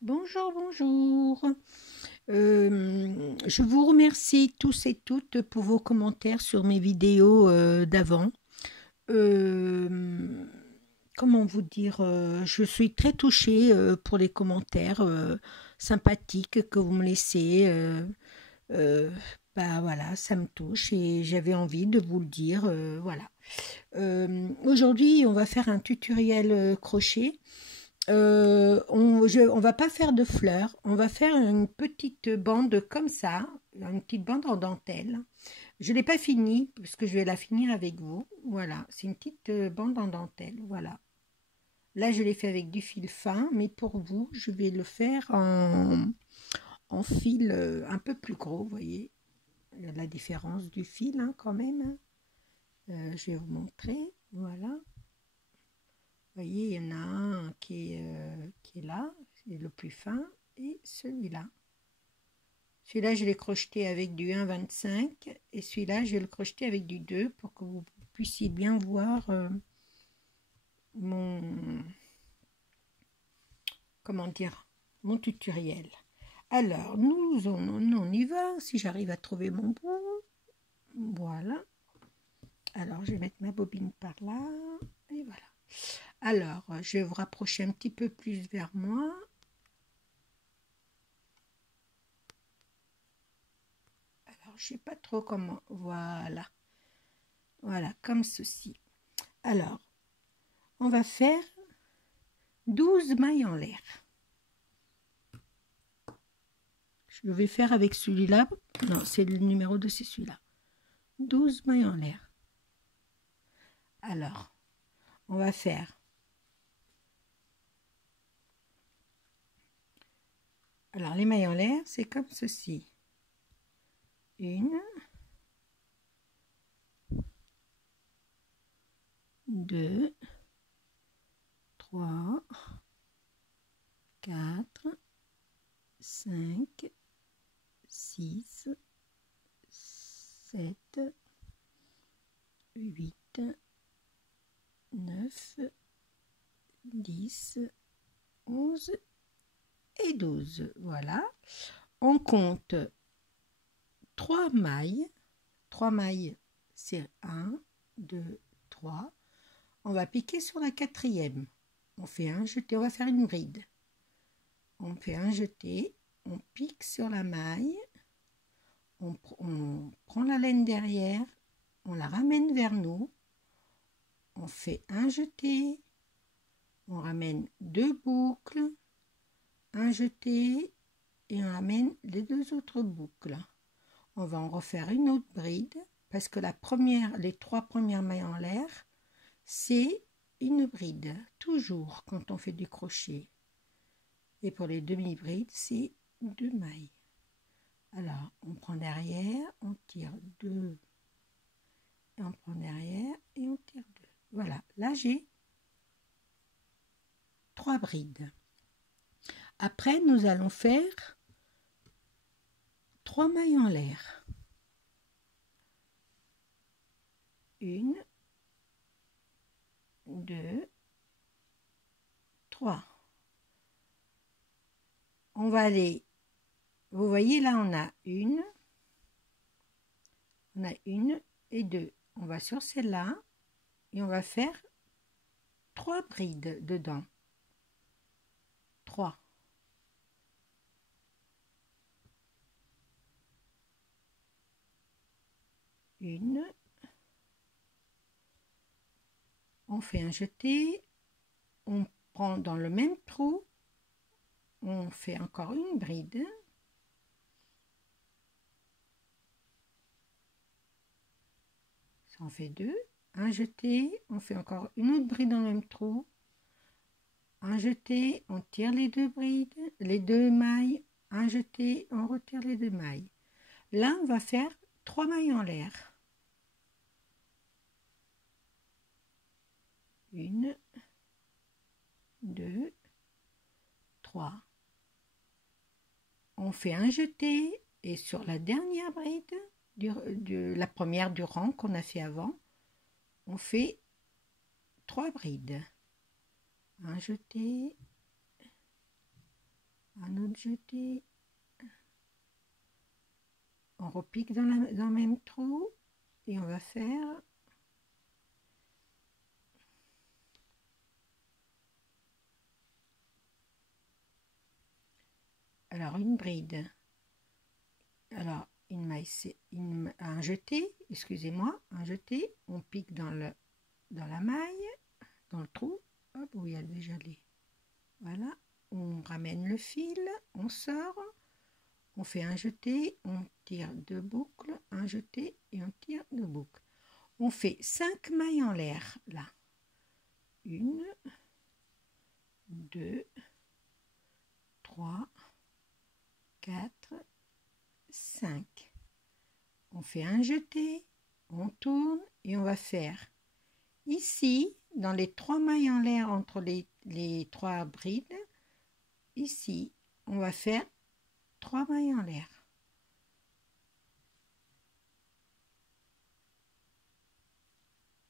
Bonjour, bonjour. Je vous remercie tous et toutes pour vos commentaires sur mes vidéos d'avant. Euh, Comment vous dire, je suis très touchée pour les commentaires sympathiques que vous me laissez. Euh, Bah voilà, ça me touche et j'avais envie de vous le dire. Voilà. Aujourd'hui, on va faire un tutoriel crochet. On va pas faire de fleurs, on va faire une petite bande comme ça, une petite bande en dentelle. Je l'ai pas finie parce que je vais la finir avec vous. Voilà, c'est une petite bande en dentelle. Voilà. Là, je l'ai fait avec du fil fin, mais pour vous, je vais le faire en fil un peu plus gros. Vous voyez, il y a la différence du fil hein, quand même, hein. Je vais vous montrer. Voilà. Vous voyez, il y en a un qui est là, c'est le plus fin, et celui-là. Celui-là, je l'ai crocheté avec du 1,25 et celui-là, je vais le crocheter avec du 2 pour que vous puissiez bien voir mon, comment dire, mon tutoriel. Alors, on y va, si j'arrive à trouver mon bout. Voilà. Alors, je vais mettre ma bobine par là, et voilà. Alors, je vais vous rapprocher un petit peu plus vers moi. Alors, je sais pas trop comment. Voilà. Voilà, comme ceci. Alors, on va faire 12 mailles en l'air. Je vais faire avec celui-là. Non, c'est le numéro 2, c'est celui-là. 12 mailles en l'air. Alors, on va faire. Alors, les mailles en l'air, c'est comme ceci. Une, deux, trois, quatre, cinq, six, sept, huit, neuf, 10, 11 et 12. Voilà. On compte 3 mailles. 3 mailles, c'est 1, 2, 3. On va piquer sur la quatrième. On fait un jeté, on va faire une bride. On fait un jeté, on pique sur la maille, on prend la laine derrière, on la ramène vers nous, on fait un jeté, on ramène 2 boucles, un jeté et on ramène les 2 autres boucles. On va en refaire une autre bride parce que les 3 premières mailles en l'air, c'est une bride, toujours quand on fait du crochet. Et pour les demi-brides, c'est 2 mailles. Alors, on prend derrière, on tire 2, et on prend derrière et on tire 2. Voilà, là j'ai 3 brides. Après, nous allons faire 3 mailles en l'air. Une, 2, 3. On va aller, vous voyez là on a une et 2. On va sur celle-là et on va faire 3 brides dedans. 3. Une. On fait un jeté. On prend dans le même trou. On fait encore une bride. Ça en fait 2. Un jeté. On fait encore une autre bride dans le même trou. Un jeté. On tire les 2 brides. Les 2 mailles. Un jeté. On retire les 2 mailles. Là, on va faire 3 mailles en l'air. Une, 2, 3. On fait un jeté et sur la dernière bride, la première du rang qu'on a fait avant, on fait 3 brides. Un jeté, un autre jeté, on repique dans le même trou et on va faire alors une bride, alors une maille, c'est un jeté, excusez-moi, un jeté, on pique dans la maille, dans le trou, hop, où il y a déjà les, voilà, on ramène le fil, on sort, on fait un jeté, on tire 2 boucles, un jeté et on tire 2 boucles. On fait 5 mailles en l'air là. 1, 2, 3, 4, 5. On fait un jeté, on tourne et on va faire ici, dans les 3 mailles en l'air entre les 3 brides, ici, on va faire 3 mailles en l'air.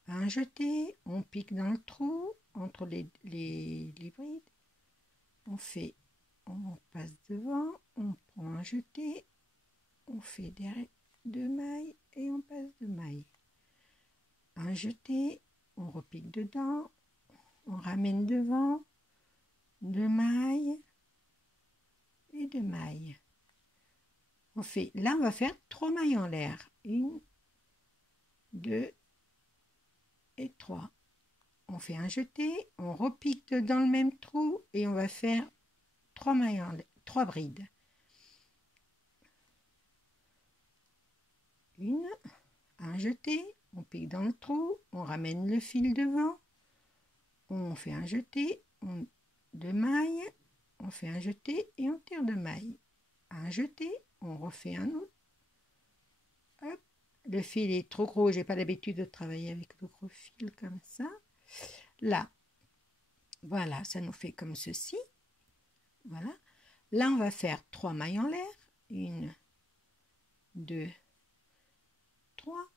Un jeté, on pique dans le trou entre les brides, on passe devant, on prend un jeté, on fait 2 mailles et on passe 2 mailles. Un jeté, on repique dedans, on ramène devant, 2 mailles et 2 mailles. Là on va faire 3 mailles en l'air. 1, 2 et 3. On fait un jeté, on repique dans le même trou et on va faire 3 mailles en l'air, 3 brides. Un jeté, on pique dans le trou, on ramène le fil devant, on fait un jeté, 2 mailles, on fait un jeté et on tire 2 mailles. Un jeté, on refait un autre. Hop, le fil est trop gros, j'ai pas l'habitude de travailler avec le gros fil comme ça. Là, voilà, ça nous fait comme ceci. Voilà. Là, on va faire 3 mailles en l'air. 1, 2, 3.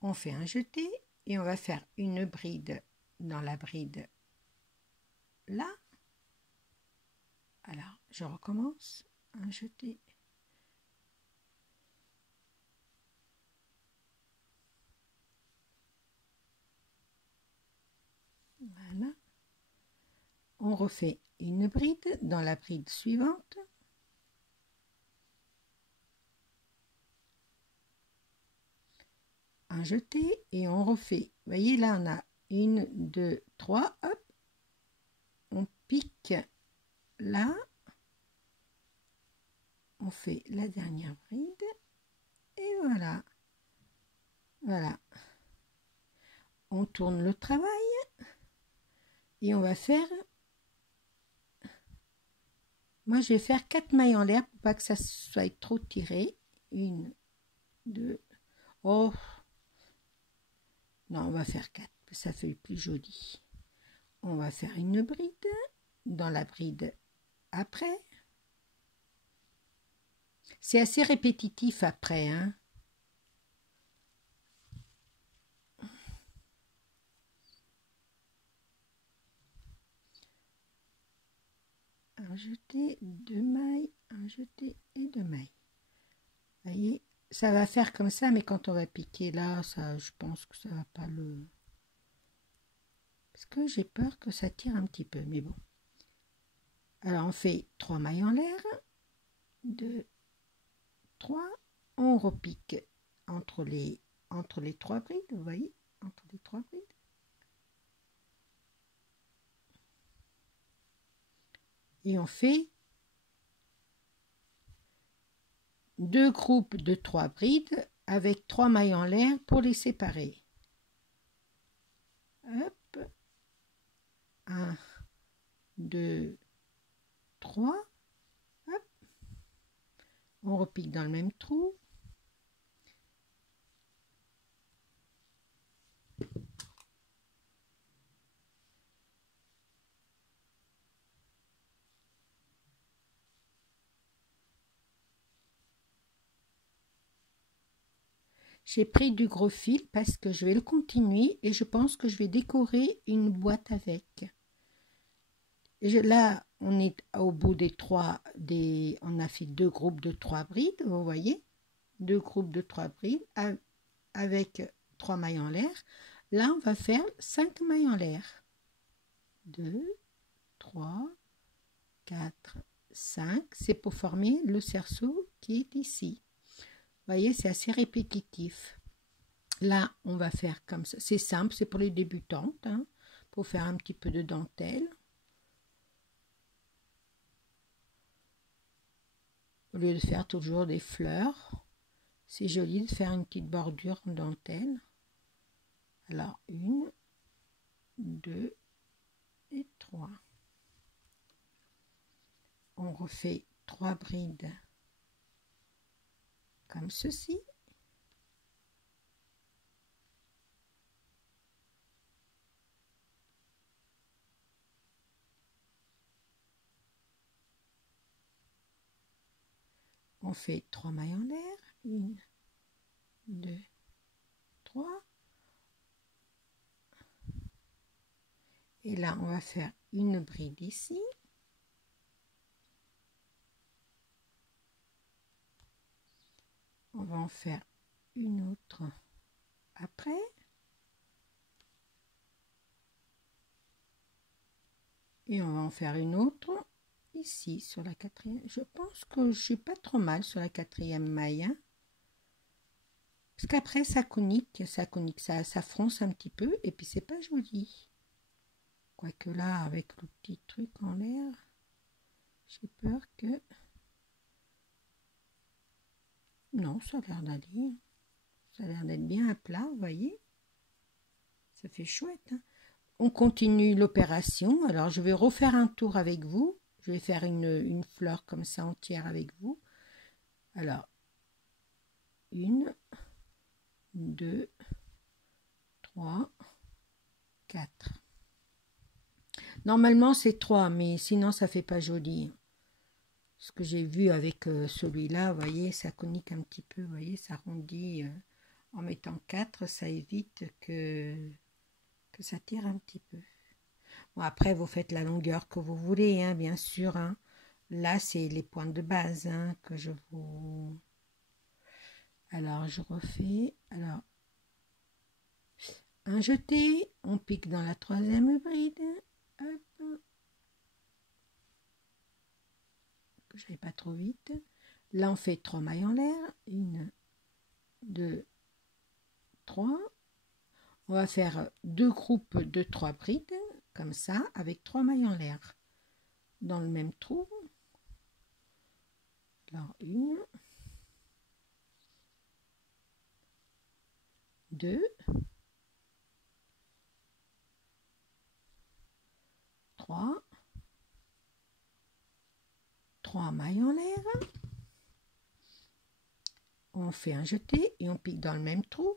On fait un jeté et on va faire une bride dans la bride là. Alors, je recommence. Un jeté. Voilà. On refait une bride dans la bride suivante. Un jeté et on refait. Vous voyez là on a 1, 2, 3, hop, on pique là, on fait la dernière bride et voilà, voilà, on tourne le travail et on va faire, moi je vais faire 4 mailles en l'air pour pas que ça soit trop tiré. 1, 2, oh non, on va faire 4, ça fait plus joli. On va faire une bride dans la bride après. C'est assez répétitif après, hein. Un jeté, 2 mailles, un jeté et 2 mailles. Vous voyez, ça va faire comme ça, mais quand on va piquer là, ça, je pense que ça va pas le... Parce que j'ai peur que ça tire un petit peu, mais bon. Alors on fait 3 mailles en l'air, 2, 3, on repique entre les 3 brides, vous voyez, entre les 3 brides. Et on fait 2 groupes de 3 brides avec 3 mailles en l'air pour les séparer. Hop, 1, 2, 3, hop, on repique dans le même trou. J'ai pris du gros fil parce que je vais le continuer et je pense que je vais décorer une boîte avec. Là, on est au bout des on a fait 2 groupes de 3 brides, vous voyez, 2 groupes de 3 brides avec 3 mailles en l'air. Là, on va faire 5 mailles en l'air. 2, 3, 4, 5. C'est pour former le cerceau qui est ici. Vous voyez, c'est assez répétitif. Là, on va faire comme ça. C'est simple, c'est pour les débutantes, hein, pour faire un petit peu de dentelle. Au lieu de faire toujours des fleurs, c'est joli de faire une petite bordure en dentelle. Alors, 1, 2 et 3. On refait 3 brides comme ceci. On fait 3 mailles en l'air. 1, 2, 3. Et là, on va faire une bride ici. On va en faire une autre après. Et on va en faire une autre ici sur la 4e. Je pense que je suis pas trop mal sur la 4e maille. Hein, parce qu'après ça conique, ça fronce un petit peu et puis c'est pas joli. Quoique là, avec le petit truc en l'air, j'ai peur que... Non, ça a l'air d'aller. Ça a l'air d'être bien à plat, vous voyez. Ça fait chouette. Hein. On continue l'opération. Alors, je vais refaire un tour avec vous. Je vais faire une fleur comme ça entière avec vous. Alors, 1, 2, 3, 4. Normalement, c'est 3, mais sinon, ça fait pas joli. Ce que j'ai vu avec celui-là, vous voyez, ça conique un petit peu, vous voyez, ça arrondit. En mettant 4, ça évite que ça tire un petit peu. Bon, après, vous faites la longueur que vous voulez, hein, bien sûr. Hein. Là, c'est les points de base hein, que je vous... Alors, je refais. Alors, un jeté. On pique dans la 3e bride. Hop. Que je n'aille pas trop vite. Là, on fait 3 mailles en l'air. 1, 2, 3. On va faire 2 groupes de 3 brides, comme ça, avec 3 mailles en l'air. Dans le même trou. Alors, 1, 2, 3, 3 mailles en l'air. On fait un jeté et on pique dans le même trou.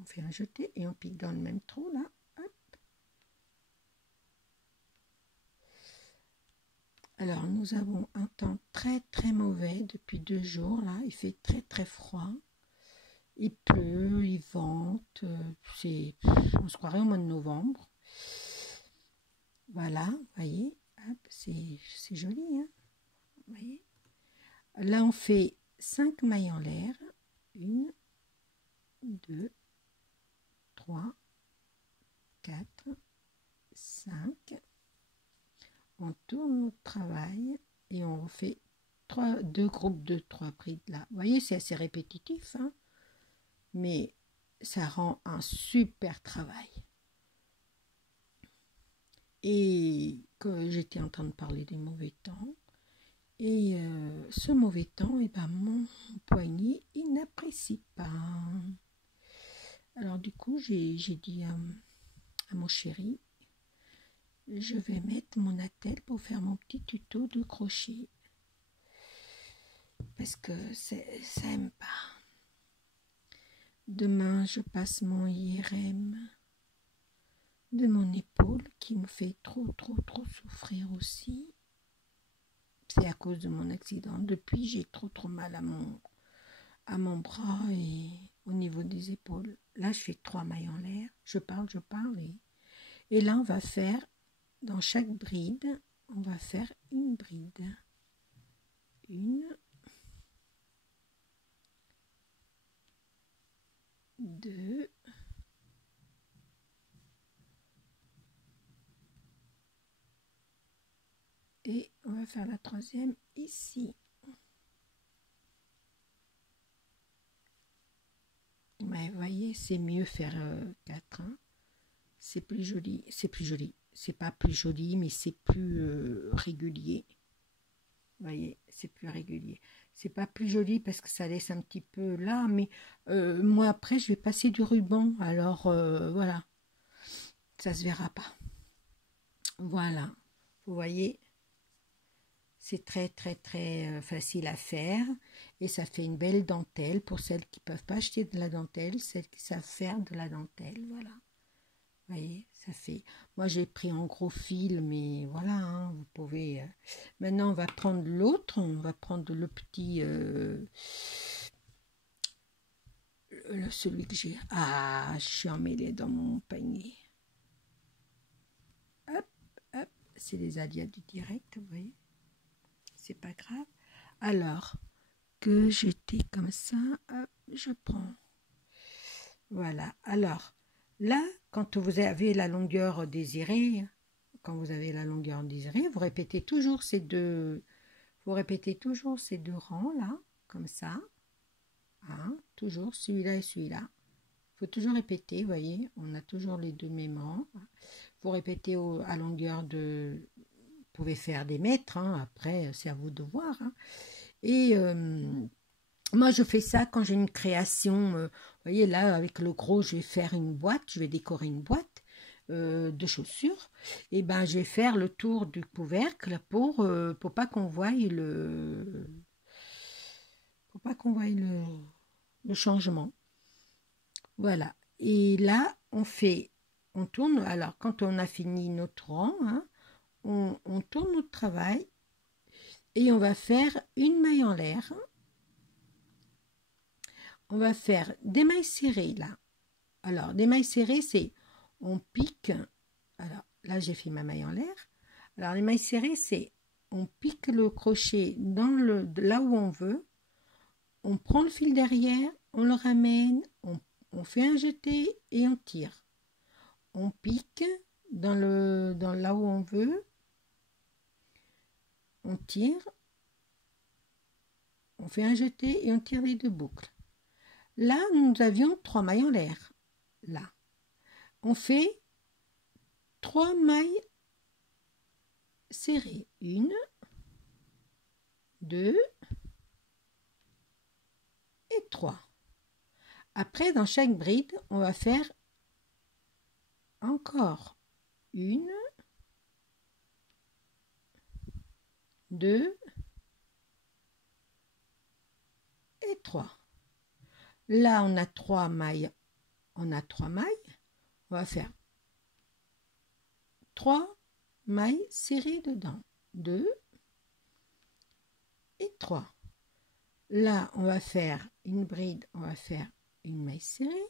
On fait un jeté et on pique dans le même trou, là. Hop. Alors, nous avons un temps très, très mauvais depuis 2 jours, là. Il fait très, très froid. Il pleut, il vente. On se croirait au mois de novembre. Voilà, vous voyez. C'est joli, hein. Vous voyez. Là, on fait 5 mailles en l'air. 1, 2, 3, 4, 5. On tourne notre travail et on fait 2 groupes de 3 brides là. Vous voyez, c'est assez répétitif, hein, mais ça rend un super travail. Et que j'étais en train de parler des mauvais temps. Et ce mauvais temps, eh ben, mon poignet, il n'apprécie pas. Alors du coup, j'ai dit à mon chéri, je vais mettre mon attelle pour faire mon petit tuto de crochet. Parce que ça aime pas. Demain, je passe mon IRM de mon épaule qui me fait trop souffrir aussi. C'est à cause de mon accident. Depuis, j'ai trop mal à mon bras et au niveau des épaules. Là, je fais 3 mailles en l'air. Je parle. Et là, on va faire, dans chaque bride, on va faire une une bride. Une, deux, et on va faire la troisième ici. Ouais, vous voyez, c'est mieux faire 4. Hein. C'est plus joli. C'est plus joli. C'est pas plus joli, mais c'est plus régulier. Vous voyez, c'est plus régulier. C'est pas plus joli parce que ça laisse un petit peu là, mais moi après, je vais passer du ruban. Alors, voilà. Ça se verra pas. Voilà. Vous voyez, c'est très, très, très facile à faire. Et ça fait une belle dentelle pour celles qui ne peuvent pas acheter de la dentelle, celles qui savent faire de la dentelle. Voilà. Vous voyez, ça fait... Moi, j'ai pris en gros fil, mais voilà, hein, vous pouvez... Maintenant, on va prendre l'autre. On va prendre le petit... celui que j'ai... Ah, je suis emmêlée dans mon panier. Hop, hop. C'est les aléas du direct, vous voyez. C'est pas grave. Alors, que j'étais comme ça, hop, je prends. Voilà. Alors, là, quand vous avez la longueur désirée, vous répétez toujours ces deux, rangs là, comme ça. Hein, toujours celui-là et celui-là. Il faut toujours répéter, vous voyez, on a toujours les deux mêmes rangs. Vous répétez à longueur de... Vous pouvez faire des mètres, hein, après, c'est à vous de voir. Hein. Et moi, je fais ça quand j'ai une création. Vous voyez, là, avec le gros, je vais faire une boîte. Je vais décorer une boîte de chaussures. Et ben, je vais faire le tour du couvercle pour pas qu'on voie le changement. Voilà. Et là, on tourne. Alors, quand on a fini notre rang, hein, on tourne notre travail et on va faire une maille en l'air. On va faire des mailles serrées là. Alors, des mailles serrées, c'est on pique. Alors, là, j'ai fait ma maille en l'air. Alors, les mailles serrées, c'est on pique le crochet là où on veut. On prend le fil derrière, on le ramène, on fait un jeté et on tire. On pique dans là où on veut. On tire. On fait un jeté et on tire les deux boucles. Là, nous avions 3 mailles en l'air. Là. On fait 3 mailles serrées. 1, 2 et 3. Après, dans chaque bride, on va faire encore 1, 2 et 3. Là, on a 3 mailles. On va faire 3 mailles serrées dedans. 2 et 3. Là, on va faire une bride, on va faire une maille serrée.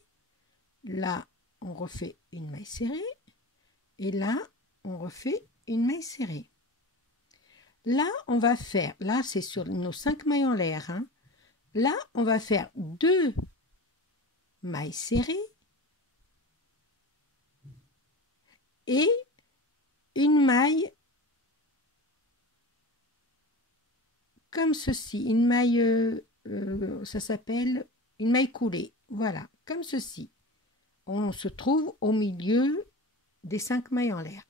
Là, on refait une maille serrée. Et là, on refait une maille serrée. Là, on va faire, là, c'est sur nos 5 mailles en l'air. Hein. Là, on va faire 2 mailles serrées et une maille comme ceci, une maille, ça s'appelle une maille coulée, voilà, comme ceci. On se trouve au milieu des 5 mailles en l'air.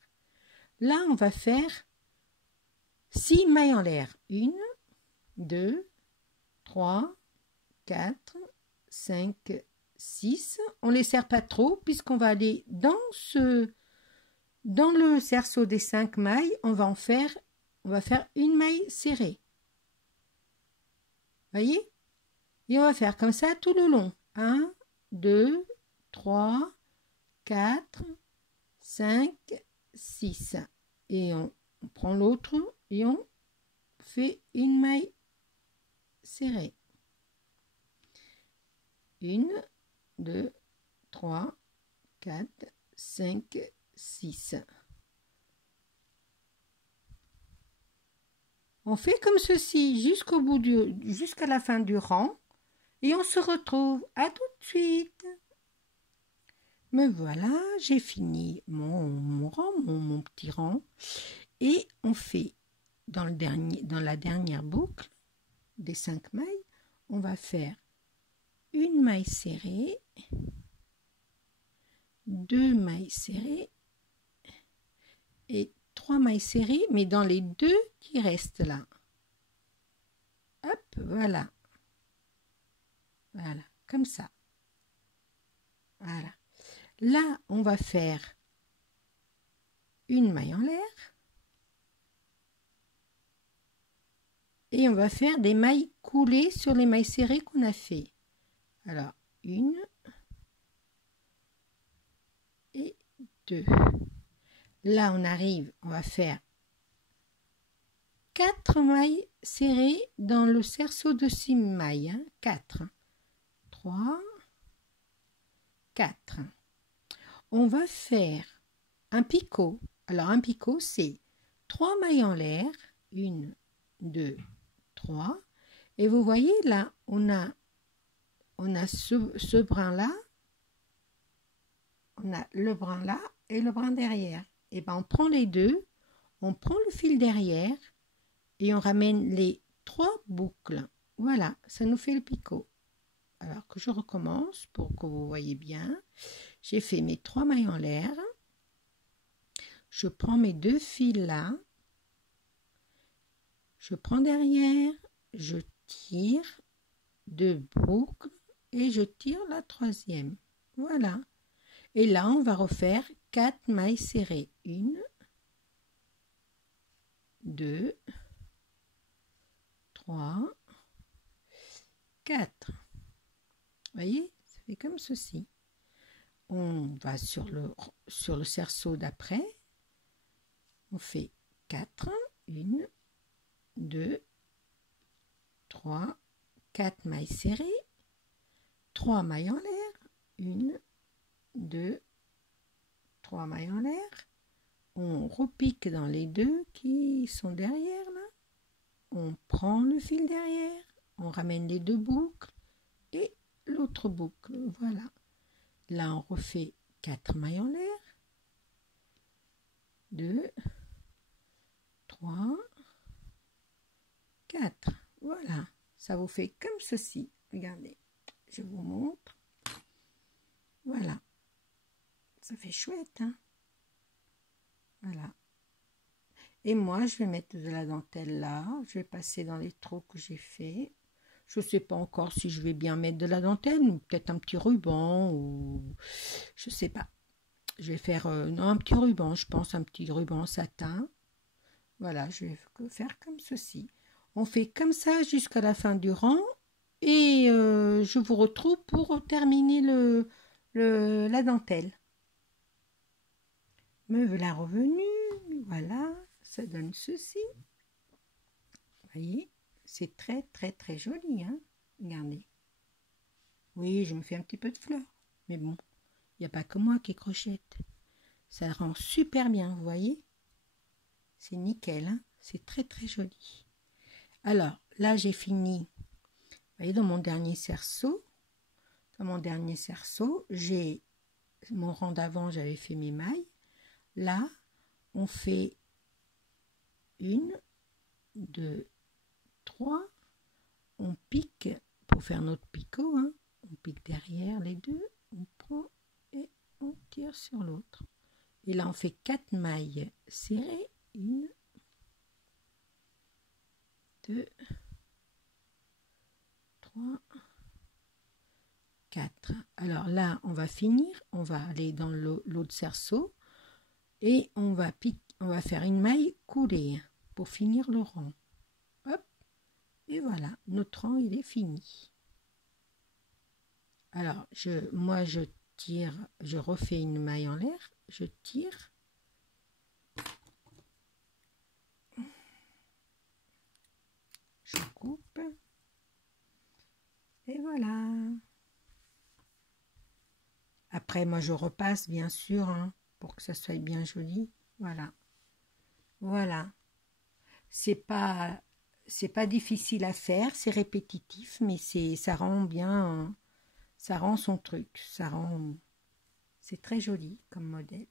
Là, on va faire 6 mailles en l'air. 1, 2, 3, 4, 5, 6. On ne les serre pas trop puisqu'on va aller dans le cerceau des 5 mailles, on va faire une maille serrée. Voyez? Et on va faire comme ça tout le long. 1, 2, 3, 4, 5, 6. Et on prend l'autre et on fait une maille serrée. 1, 2, 3, 4, 5, 6. On fait comme ceci jusqu'à la fin du rang et on se retrouve. À tout de suite. Me voilà, j'ai fini mon rang, mon petit rang. Et on fait dans la dernière boucle des 5 mailles, on va faire une maille serrée, 2 mailles serrées et 3 mailles serrées, mais dans les 2 qui restent là. Hop, voilà. Voilà, comme ça. Voilà. Là, on va faire une maille en l'air. Et on va faire des mailles coulées sur les mailles serrées qu'on a fait. Alors, 1 et 2. Là, on arrive, on va faire 4 mailles serrées dans le cerceau de 6 mailles. Hein. 4. 3, 4. On va faire un picot. Alors, un picot, c'est 3 mailles en l'air. 1, 2, 3. Et vous voyez, là, on a ce brin-là. On a le brin là et le brin derrière. Et ben on prend les deux, on prend le fil derrière et on ramène les 3 boucles. Voilà, ça nous fait le picot. Alors que je recommence pour que vous voyez bien. J'ai fait mes 3 mailles en l'air. Je prends mes 2 fils là. Je prends derrière, je tire 2 boucles et je tire la 3e. Voilà. Et là, on va refaire 4 mailles serrées. 1, 2, 3, 4. Vous voyez, ça fait comme ceci. On va sur le cerceau d'après. On fait 4. 1, 2, 3, 4 mailles serrées. 3 mailles en l'air. 1, 2, 3 mailles en l'air. On repique dans les 2 qui sont derrière là. On prend le fil derrière. On ramène les 2 boucles et l'autre boucle. Voilà. Là, on refait 4 mailles en l'air. 2, 3, 4. Voilà. Ça vous fait comme ceci. Regardez. Je vous montre. Voilà. Ça fait chouette, hein? Voilà. Et moi, je vais mettre de la dentelle là. Je vais passer dans les trous que j'ai fait. Je ne sais pas encore si je vais bien mettre de la dentelle ou peut-être un petit ruban ou je ne sais pas. Je vais faire non, un petit ruban, je pense, un petit ruban satin. Voilà, je vais faire comme ceci. On fait comme ça jusqu'à la fin du rang et je vous retrouve pour terminer la dentelle. Me voilà revenue, voilà, ça donne ceci. Vous voyez, c'est très très très joli, hein. Regardez. Oui, je me fais un petit peu de fleurs, mais bon, il n'y a pas que moi qui crochette. Ça rend super bien, vous voyez. C'est nickel, hein. C'est très très joli. Alors, là j'ai fini. Vous voyez, dans mon dernier cerceau, j'ai mon rang d'avant, j'avais fait mes mailles. Là, on fait 1, 2, 3. On pique pour faire notre picot. Hein. On pique derrière les 2. On prend et on tire sur l'autre. Et là, on fait 4 mailles serrées. 1, 2, 3, 4. Alors là, on va finir. On va aller dans l'autre cerceau. Et on va faire une maille coulée pour finir le rang. Hop. Et voilà, notre rang, il est fini. Alors, moi, je tire, je refais une maille en l'air. Je tire. Je coupe. Et voilà. Après, moi, je repasse, bien sûr, hein, pour que ça soit bien joli. Voilà. Voilà. C'est pas c'est pas difficile à faire, c'est répétitif, mais ça rend bien, ça rend son truc, c'est très joli comme modèle.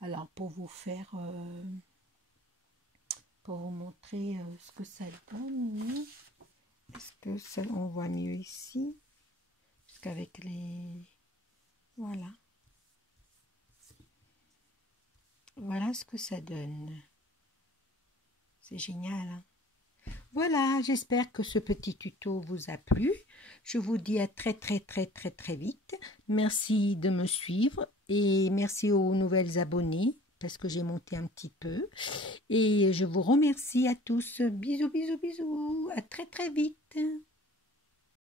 Alors pour vous montrer ce que ça donne, est-ce que ça, on voit mieux ici, parce qu'avec voilà, voilà ce que ça donne. C'est génial, hein? Voilà, j'espère que ce petit tuto vous a plu. Je vous dis à très très très très très vite. Merci de me suivre et merci aux nouvelles abonnés parce que j'ai monté un petit peu. Et je vous remercie à tous. Bisous, bisous, bisous. À très très vite.